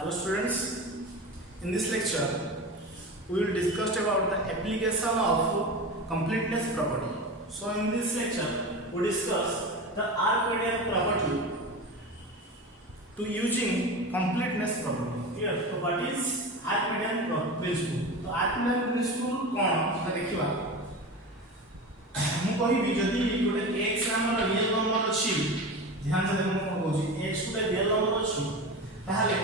Hello students, in this lecture we will discuss about the application of completeness property. So in this lecture we discuss the Archimedean property to using completeness property. Clear? So what is Archimedean principle? तो Archimedean principle कौन तो देखिवा मु कहिबी जदी गोटे x नाम real number अछि ध्यान से देखो मु कहूची x गोटे रियल नंबर अछि ताहाले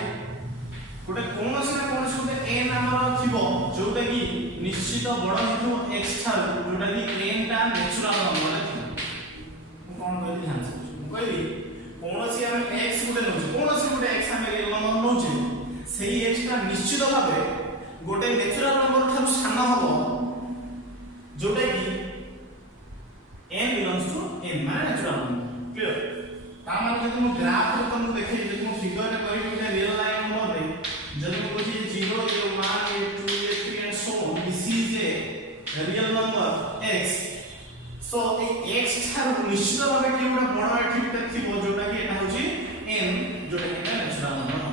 गोटे कोनोसी ना कोनोसी गोटे n नाम थिबो जोटा कि निश्चित बड़ हेतु x थार जोटा कि n टा नेचुरल नंबर थिबो मु कोन कहली ध्यान से मु कहली कोनोसी हम x गोटे नउची कोनोसी गोटे x हम रियल नंबर नउची सेही x टा निश्चित भाबे गोटे नेचुरल नंबर थार साना हबो जोटा कि n belongs to n माने नेचुरल नंबर क्लियर ता माने जदि मु ग्राफ रे तुमको देखै जदि मु फिगर रे करी गोटे रियल लाइन नंबर रे जदि मु कहै 0 1 2 3 and so on this is a real number x so A x Thar निश्चित भाबे कि गोटे बड़ एठी थिबो जोटा कि एटा होची n जोटा कि नेचुरल नंबर हो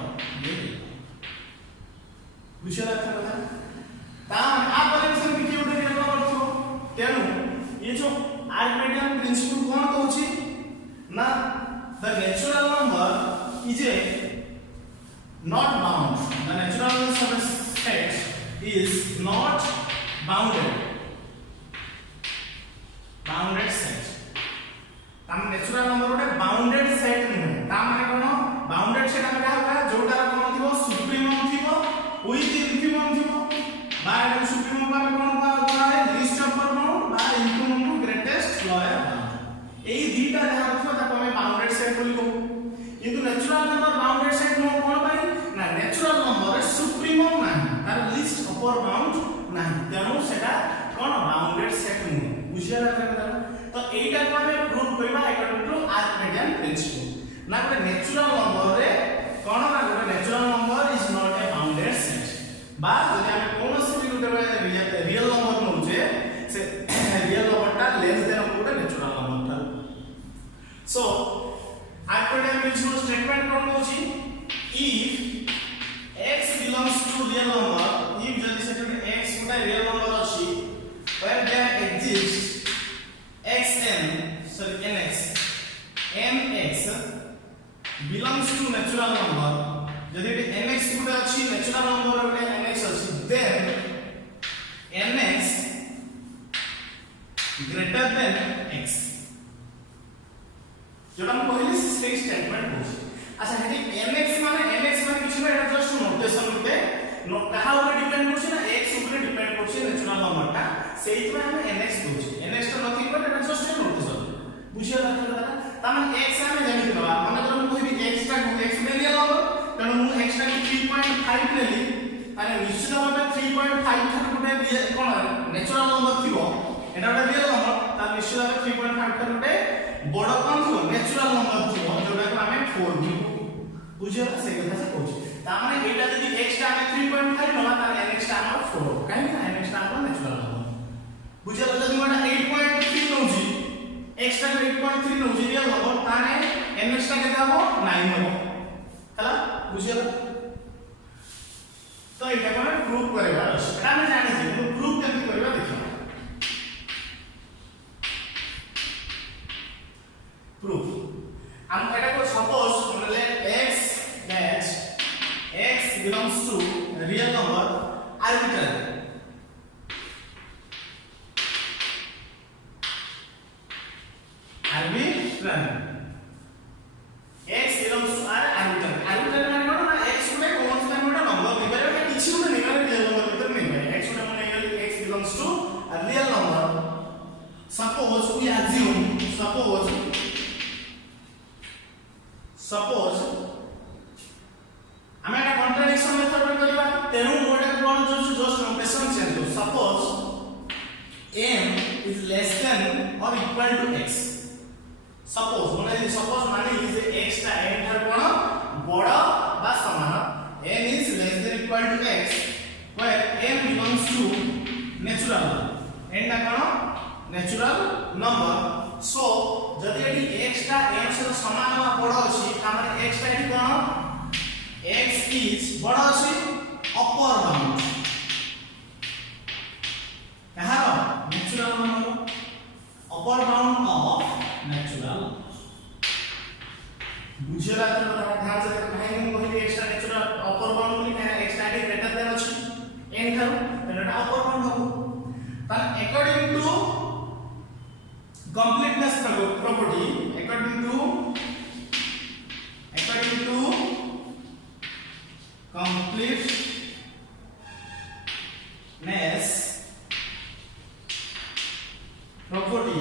बुझला କଥା ता आ परीक्षण कि गोटे रियल नंबर थिबो तेनु ये जो Archimedean principle कौन कहूची ना the natural number is a not bound the natural number set is not bounded set हम natural number गोटे bounded set नहीं ता माने कोन bounded set हम कहबा जोटा कोन थिबो सुप्रीमम थिबो with infimum थिबो बा सुप्रीमम बा कोन बा लिस्ट ऑफ बाउंड बा infimum लॉयर एई दीटा जहां रखो ताको हमें बाउंडेड सेट बोली कहू किंतु नेचुरल नंबर बाउंडेड सेट नो कोन पाई ना नेचुरल नंबर सुप्रीमम नाही तार लिस्ट अपर बाउंड नाही तेनु सेटा कोन बाउंडेड सेट नु बुझिया लागला तो एटा को हमें प्रूव करबा अकॉर्डिंग टू आर्किमेडियन प्रिंसिपल ना कोन नेचुरल नंबर रे कोन ना कोन natural number is not a bounded set बा जदि हमें कोनोसी भी गोटे रियल नंबर नउचे से रियल नंबर टा less than natural number so Archimedean principle statement कोन कहूची if x belongs to real number if जदि सेट x गोटे real number अछि where there exists nx belongs to natural number जदि nx गोटे अछि natural number गोटे nx अछि then nx greater than x जोटा हम कहली स्टेट स्टेटमेंट होछ अच्छा हेती nx माने किछ ना एटा जस्ट नोटेशन रुपे नो कहा ऊपर डिपेंड करछ ना x ऊपर डिपेंड करछ नेचुरल नंबर ता सेहि में हम nx दोछ nx तो नथि पर एटा जस्ट नोटेशन बुझिया लागला ता माने x हम जानि दिबा माने जब हम कहबी x टा x में रियल नंबर तनो मु x टा 3.5 लेली माने निश्चित भाबे 3.5 थार गुटे कोन नेचुरल नंबर थिबो एटा गोटे रियल नंबर ता निश्चित भाबे 3.5 थार गुटे बड़ कोन थिबो नेचुरल नंबर थिबो जोटा को हमें 4 लिखु बुझिया से कथा से कहू ता माने एटा जदि x टा हमें 3.5 नला ता nx टा हमर 4 काहे ना nx टा हमर नेचुरल नंबर बुझिया जदि मोटा 8.3 नउजी x टा 8.3 नउजी रियल नंबर ताने nx टा केते हबो 9 हबो हला बुझिया तो एटा को हम प्रूव करबा एटा हम जानि छी तो प्रूव केमति करबा देखियो proof हम एटा को suppose let x that x belongs to real number arbitrary x belongs to arbitrary माने कोन ना x गुटे कोन से कोन नंबर नै पारे किछि गुटे नै पारे रियल नंबर भीतर नै पारे x गुटे माने x belongs to a real number suppose we assume suppose हमें एक कॉन्ट्रडिक्शन मेथड में करबा तेनु मोडे के कोन जस्ट नोटेशन चेंज हो suppose m is less than or equal to x suppose माने इज x टा n थार कोन बड़ा बा समान n is less than equal to x where m belongs to natural n टा कोन natural number so जदि eighty x टा m से समान बड़ अछि हमर x टा एटी कोन x is बुझियला तो ध्यान से काहे हम कहली एक्स्ट्रा नेचुरल अपर बाउंड बोली काहे एक्स्ट्रा डी ग्रेटर देन अछि n थारो एटा अपर बाउंड हो त according to completeness property according to completeness property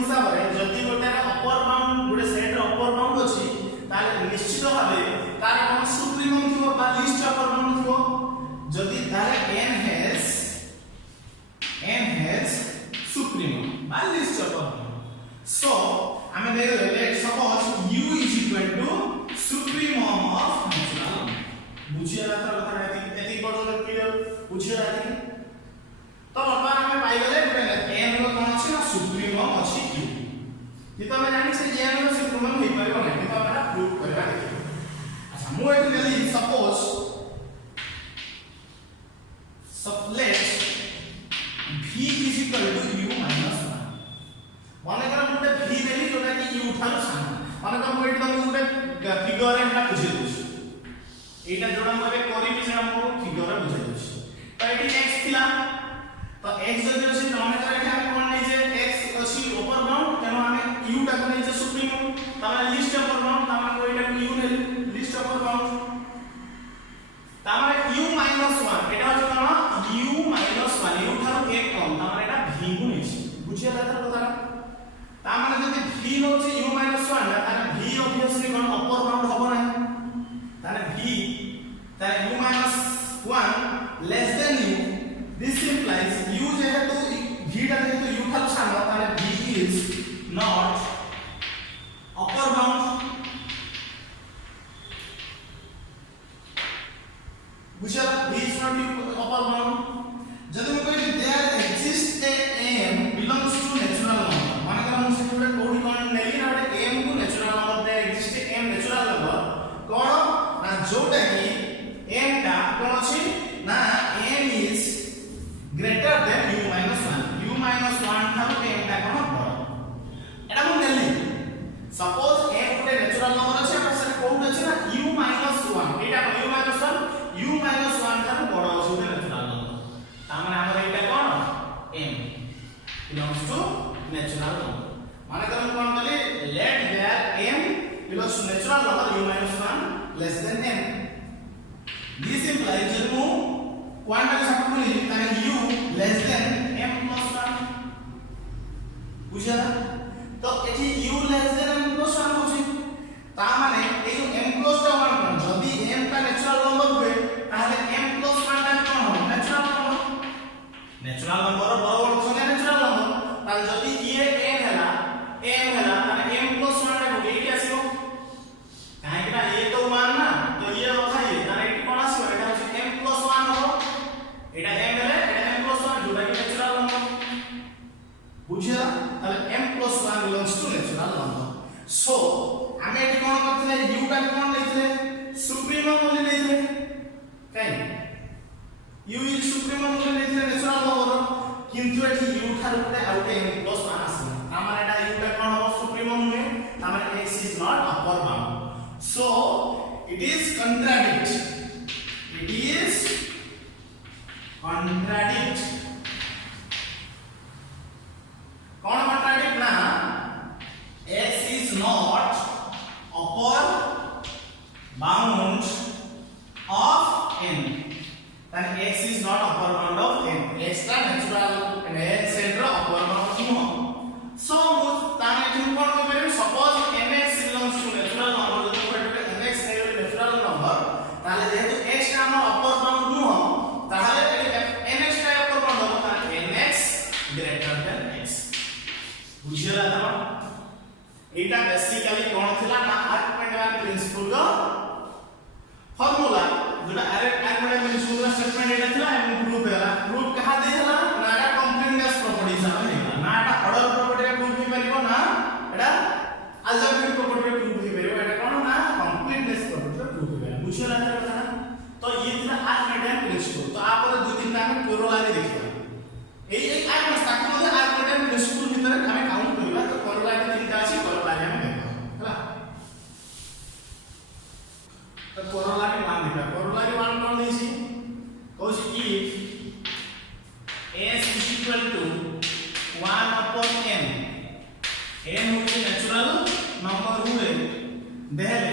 हिसाब रे जदी गोटे अपर बाउंड गोटे सेट रे अपर बाउंड अछि ताले निश्चित भाबे तार कोन सुप्रीमम थिबो बा लिस्ट अपर बाउंड थिबो जदी ताले n has supremum by list upper bound. So हमें दे let suppose u is equal to supremum of natural number. बुझिया था कथा एति बडो क्लियर बुझिया था तो वर्तमान हमें पाई गले गोटे n रो कोन अछि ना सुप्रीमम अछि q कि तो हमें जानि से n रो सुप्रीमम होई परिबो नै कि तो हमरा प्रूफ करबा देखियो अच्छा मु एति देली suppose let v is equal to u minus 1 माने कर गोटे v देली जोटा कि u थारो सान माने कर मु एति तम गोटे फिगर रे हमरा बुझे दोछ एटा जोडा मरे करी कि से हमको फिगर रे बुझे दोछ तो एटी x थिला तो x जदि अछि तो माने कर एटा हम कोन नै जे x अछि अपर बाउंड तेनो हमें u टा को नै जे सुप्रीमम तामा लिस्ट अपर बाउंड तामा को एटा u ने लिस्ट अपर बाउंड तामा u minus 1 एटा अछि कोन u minus 1 u थारो 1 कम तामा एटा v गु नै छै बुझिया लातर कथा तामाने जदि v होछि u minus 1 ताने v ऑब्वियसली कोन अपर बाउंड होबो नै ताने v ताने u minus 1 less than u this implies u जेहेतु v टा जेहेतु u थारो सान ताने v is not upper bound बुझिया v is not upper bound जदि हम कहि there exists a m belongs to natural number माने कर हम से कोडी कोन नेली ना m को natural number there exists a m natural number कोन ना जोटा कि m टा कोन अछि ना m is greater than u minus 1 u minus 1 थारो m टा कोन बड़ एटा हम नेली सपोज m गोटे natural number अछि हमर से कोड अछि ना u minus 1 एटा u minus 1 थारो बड़ अछि natural number तामाने हमर एटा कोन m belongs to natural number माने कर हम कोन कली let there m belongs to natural number u minus 1 less than m this implies that mu quantity supply ताने u less than m plus 1 बुझा तो एठी u less than m plus 1 होची तामाने ए जो m plus 1 कोन जदी m का natural number हुए ताले m plus 1 टा कोन हो natural number बराबर संख्या natural number ताले जदी ये m हैला ताने m plus 1 टा को एठी आसीबो काहे कि ना ये तो मान ना तो ये होता है ताने एठी कोन आसीबो एटा होची m plus 1 हो एटा m हैले एटा m plus 1 जोटा कि natural number बुझिया ताले m plus 1 belongs to natural number so हमें एठी कोन करथिले u टा कोन लेथिले सुप्रीमम बोली लेथिले काहे u is supremum बोली लेथिले natural number किंतु एठी u थार गोटे आउटे m plus 1 आसीबो तामाने एटा u टा कोन हो सुप्रीमम हुए तामाने x is not upper bound so it is contradict cone contradict ना x is not upper bound of n then x is not upper bound of n x का natural center upper bound no so ताने तुम कोन करे suppose mx belongs to natural number जदि कोटे mx natural number ताले जेहेतु x का हम upper bound नो ताले mx का upper bound हो ताले mx greater than x बुझियला त एटा बेसिकली कोन थिला ना आर्किमेडियन प्रिंसिपल रो फार्मूला जोटा आर्किमेडियन प्रिंसिपल रो स्टेटमेंट एटा थिला हम प्रूफ हैला प्रूफ कहा देला ना एटा then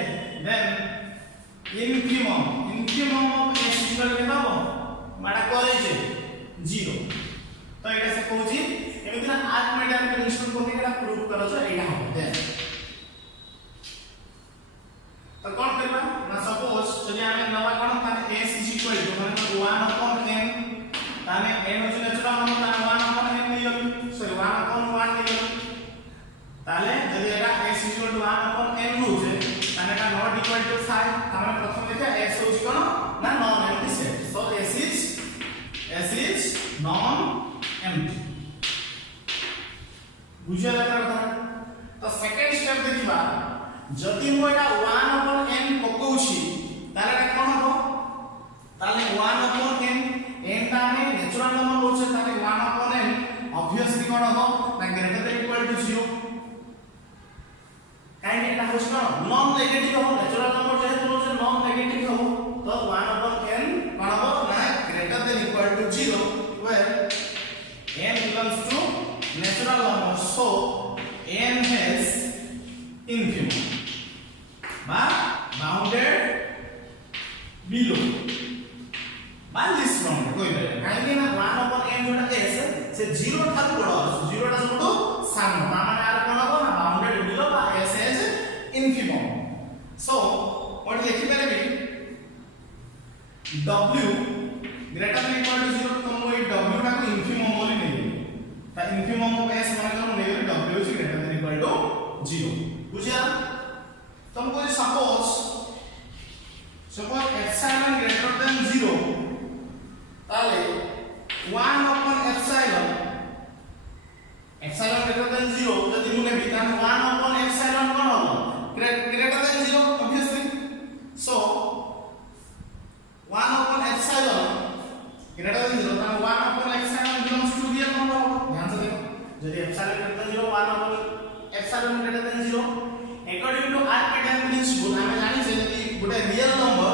infimum of s is equal to माडा करे जे 0 तो एटा से कहूची एमिति ना आर्किमिडियन प्रिंसिपल को एटा प्रूव करो जे एटा हो देन तो कोन करबा ना सपोज जदि आमे नवा कोन ताने s is equal to माने 1 upon n ताने n होची नेचुरल नंबर ताने 1 upon n नै गयो सॉरी 1 upon 1 नै गयो ताले जदि एटा s is equal to 1 upon n होचे ताने एटा not equal to 5 ताने प्रथम देखा s होची कोन ना non empty set so s is non empty बुझिया लागला तो सेकंड स्टेप देखिबा जदि मो एटा 1 upon n पकोउछि ताले एटा कोन हो ताले 1 upon n n ताने नेचुरल नंबर होचे ताले 1 upon n ऑब्वियसली कोन हो ना ग्रेटर देन इक्वल टू 0 काहे एटा होछ ना नॉन नेगेटिव हो नेचुरल नंबर जेहेतु होचे नॉन नेगेटिव हो तो 1 upon n कोन हो ना greater than equal to 0 where n belongs to natural number so n has infimum bounded below by this boundary कोई बे काहे ना 1 upon n जोटा s से 0 थारु बडो 0 टा सबटो सान माने आर कोन हो ना bounded below by s has infimum so what लिखि परबी w greater than equal to 0 तो मो w टा को infimum बोली नहीं ता infimum ऑफ s माने करो नहीं w is greater than equal to 0 बुझिया तुमको सपोज epsilon greater than 0 ताले 1 upon epsilon greater than 0 जदि मुने बितान 1 upon epsilon कोन हो greater than 0 obviously so 1 upon epsilon greater than 0 then 1 upon epsilon belongs to real number ध्यान से देखो यदि epsilon greater than 0 1 upon epsilon greater than 0 according to Archimedean principle हमें जानि छै यदि गोटे रियल नंबर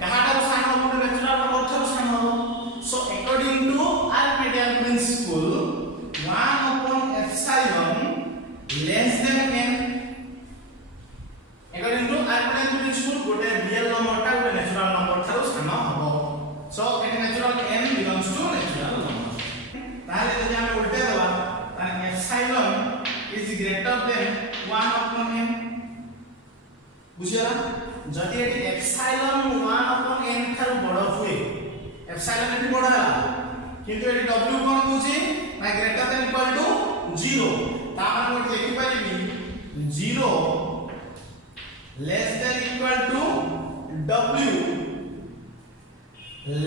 कहाटा सान हो गोटे नेचुरल नंबर थरो सान हो so according to Archimedean principle 1 upon epsilon less than n according to Archimedean principle गोटे रियल नंबर टा गोटे नेचुरल नंबर थरो सान हो so it natural n belongs to natural number ताले जदि हम उल्टे देबा ताने epsilon is greater than 1 upon n बुझिया जदि eighty epsilon 1 upon n Tharu बडो हुए epsilon एटी बडो है किंतु एटी w कोन कहूची ना greater than equal to 0 ता हम लिखि परिबी 0 less than equal to w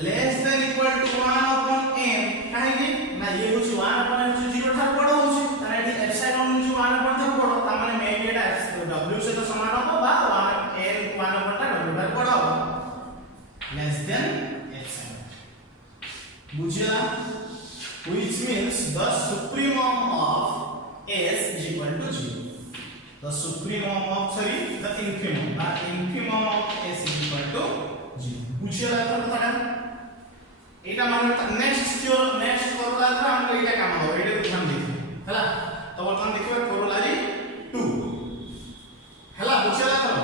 less than equal to 1 upon n काहे कि ना ये होची 1 upon n 0 थार बडो होची ताने एटी epsilon होची 1 upon थार बडो ता माने मे एटा w से तो समान हो बा 1 upon ता w थार बडो less than epsilon बुझिया which means the supremum of s is equal to 0 the supremum of the infimum of s is equal to 0 बुझिया लागला कथाटा एटा माने नेक्स्ट कोरोलारी हम एटा काम हो एटा ध्यान देखि हला तो वर्तमान देखिबा कोरोलारी 2 हला बुझिया लागला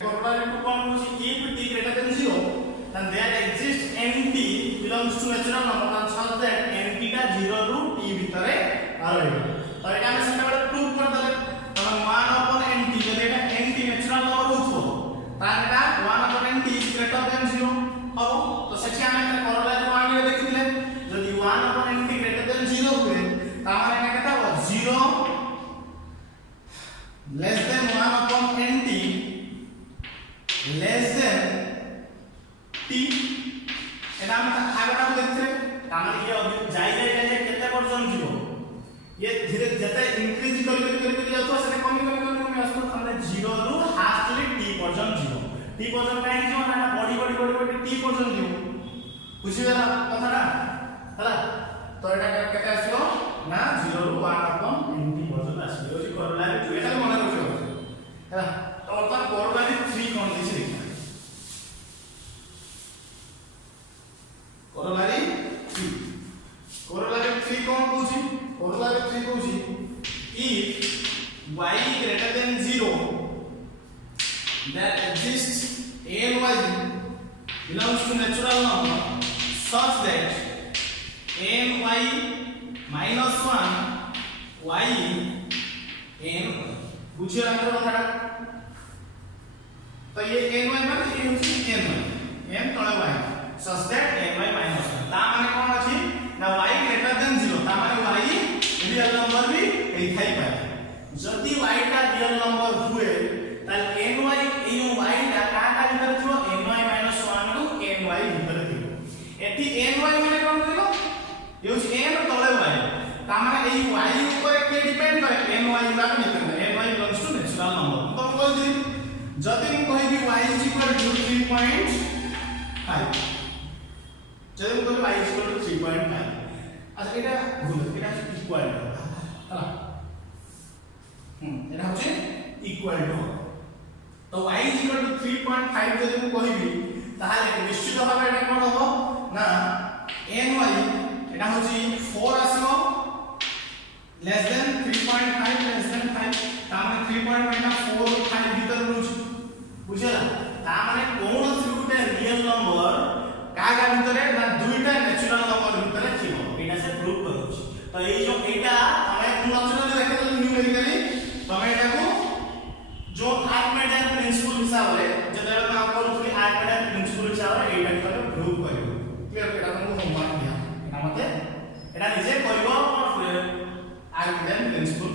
कोरोलारी 2 कोन होची if t greater than 0 then there exists nt belongs to natural number and such that nt का 0 ରୁ t भितरे आरबे तो एटा हम सेटा प्रूव कर दले तो 1 upon nt जदि एटा nt नेचुरल नंबर होथो तानेटा 1 upon nt is greater than 0 हो तो सेठी हमें कोरोलारी 1 रे देखिले जदि 1 upon nt greater than 0 हुए ता माने एटा केता हो 0 less than 1 upon nt less than t एना हम आगरा देखथे ता माने ये अभी जाई केते पर्यंत जीवो ये धीरे जते इंक्रीज कर जातो से कमी आस्तो हमने 0 रू हार्डली t पर्यंत जीवो t पर्यंत काहे जीवो ना बड़ी t पर्यंत जीवो बुझिबेला कथाटा हला तो एटा केते आसीलो ना 0 रू 1 upon nt पर्यंत आसीलो जे कोरोलारी 2 एटा मन रखियो हला तो अपन कोरोलारी 3 कोन दिछि देखा कोरोलारी 3 कोन पूछि कोरोलारी 3 पूछि if y greater than 0 that exists ny belongs to natural number such that ny minus 1 y n बुझियो अंदर कथाटा तो ये ny माने ये होची n तळे y such that ny minus 1 ता माने कोन अछि ना y greater than 0 ता माने y रियल नंबर भी एई थाई पाए जदी y टा रियल नंबर हुए ताल ny ए y टा का भीतर थियो ny minus 1 टू ny भीतर थियो एठी ny माने कोन कहिलो ये होची n तळे y ता माने एई y ऊपर के डिपेंड करे ny गुला निकल ny belongs to natural number तो हम बोल दी जदी हम कहि y is equal to 3.5 जदी हम कहि y is equal to 3.5 अच्छा एटा भूल एटा इक्वल हला एटा होचे इक्वल टू तो y is equal to 3.5 जदी हम कहिबी ताहाले निश्चित भाबे एटा कोन हो ना ny एटा होची 4 आसीबो less than 3.5 less than 5 ता माने 3.5 ना 4 5 भीतर रुच बुझला ता माने कोन गुटे रियल नंबर कागा भीतर ना दुईटा नेचुरल नंबर भीतर थिबो एटा से प्रूव करूछ तो ए जो एटा हमें नेचुरली देखले न्यूमेरिकली तमे एटा को जो आर्किमेडियन प्रिंसिपल हिसाब रे जदे काम करूथि आर्किमेडियन प्रिंसिपल हिसाब रे एटा तमे प्रूव करियो क्लियर एटा तुमको होमवर्क दिया एटा मते एटा निजे करियो आर्किमेडियन प्रिंसिपल